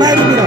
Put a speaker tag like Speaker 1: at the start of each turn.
Speaker 1: Bye.